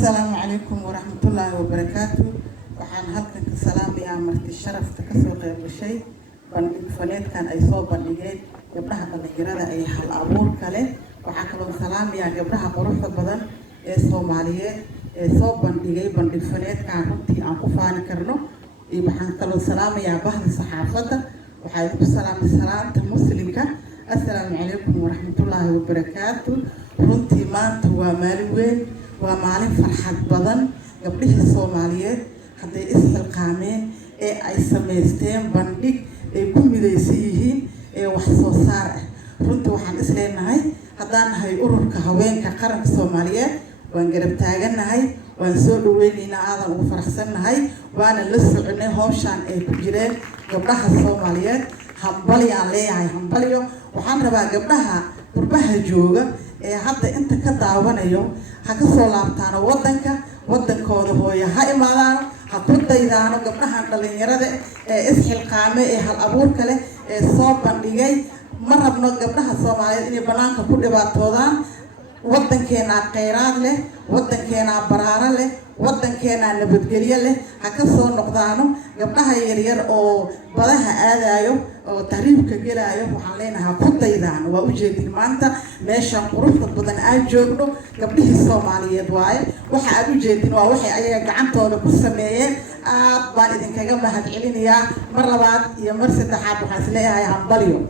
السلام عليكم ورحمة الله وبركاته. وحان هلكن كسلام يا مرتي الشرف تكسو غير بشيء بندق فنيت كان أي صوب بندقين قبلها بندقيرة أي حل أبور كله. وحكلم سلام يا قبلها قروح بدن الصومالية صوب بندقين بندق فنيت كان رنتي أنقفان كرنو. يبحان كلو سلام يا بحر الصحافة وحيكم سلام المسلمك. السلام عليكم ورحمة الله وبركاته. runtii maanta waa maalin weyn waa maalin farxad badan gabdhihii Soomaaliyeed haday isxilqaameen ee ay sameysteen bandhig ay ku midaysan yihiin ee wax soo saar ah runtii waxaan isleenahay hadaan nahay ururka haweenka qaranka Soomaaliyeed waan garab taaganahay waan soo dhaweynaynaa aadan ugu faraxsanahay waana la soconay hawshan ay ku jireen gabdhaha Soomaaliyeed hambaliyaan leeyahay hambaliyo waxaan rabaa gabdhaha qurbaha jooga ee hadda inta ka daawanayo ha ka soo laabtaan wadankooda hooyo ha imaadaan ha ku daydaano gabdhahan dhalinyarada ee isxilqaame ee hal abuur kale ee soo bandhigay ma rabno gabdhaha Soomaaliyeed inay banaanka ku dhibaatoodaan wadankeena kheyraad leh wadankeena baraara leh wadankeena nabadgelyo leh ha ka soo noqdaano gabdhaha yaryar oo badaha aadayo oo tahriibka galaayo waxaan leenahay ku daydaan waa u jeedin maanta meeshan quruxda badan aan joogno gabdhihii Soomaaliyeed waaye waxa aad u jeedin waa waxay ayaga gacantooda ku sameeyeen aad baan idinkaga mahad celinayaa mar labaad iyo mar saddexaad waxaan isleeyahay hambaliyo.